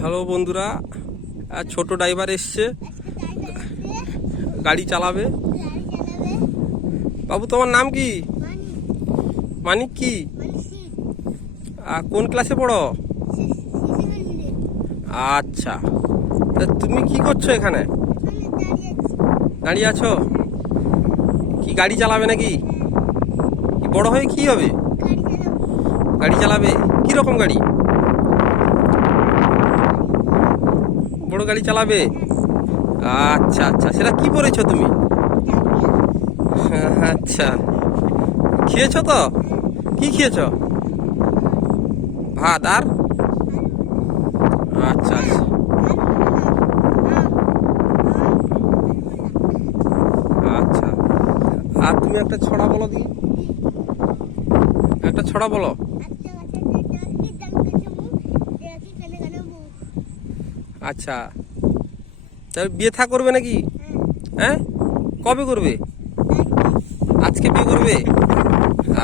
Hello বন্ধুরা, ছোট driver এসছে, গাড়ি চালাবে। বাবু, তোমার নাম কি? মানিক। কি কোন ক্লাসে পড়ো? আচ্ছা, তা তুমি কি করছো এখানে? দাঁড়িয়ে আছো? কি গাড়ি চালাবে নাকি? বড় হয়ে কি হবে? গাড়ি চালাবে? কি রকম গাড়ি? বড় গাড়ি চালাবে? আচ্ছা আচ্ছা, সেটা কি পড়েছো তুমি? আচ্ছা, খেয়েছো তো? কি খেয়েছো? ভাত আর? আচ্ছা আচ্ছা আচ্ছা। আর তুমি একটা ছড়া বলো দিই, একটা ছড়া বলো। আচ্ছা, তাহলে বিয়ে থা করবে নাকি? হ্যাঁ, কবে করবে? আজকে বিয়ে করবে?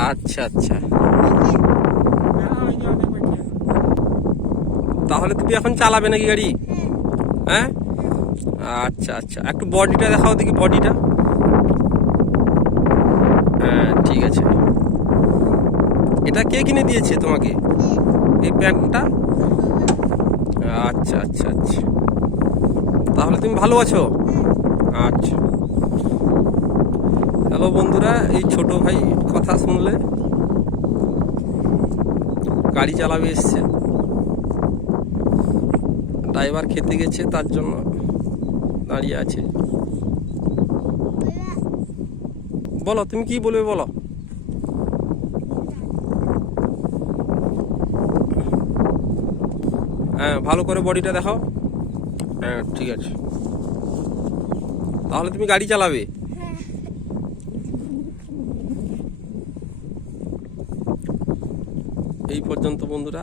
আচ্ছা আচ্ছা, তাহলে তুমি এখন চালাবে নাকি গাড়ি? হ্যাঁ, আচ্ছা আচ্ছা, একটু বডিটা দেখাও দেখি, বডিটা। হ্যাঁ, ঠিক আছে। এটা কে কিনে দিয়েছে তোমাকে, এই প্যান্টটা? আচ্ছা আচ্ছা আচ্ছা, তাহলে তুমি ভালো আছো? আচ্ছা। হ্যালো বন্ধুরা, এই ছোট ভাই কথা শুনলে, গাড়ি চালাবে এসছে, ড্রাইভার খেতে গেছে, তার জন্য দাঁড়িয়ে আছে। বলো, তুমি কি বলবে বলো। হ্যাঁ, ভালো করে বডিটা দেখাও। হ্যাঁ, ঠিক আছে, তাহলে তুমি গাড়ি চালাবে। এই পর্যন্ত বন্ধুরা।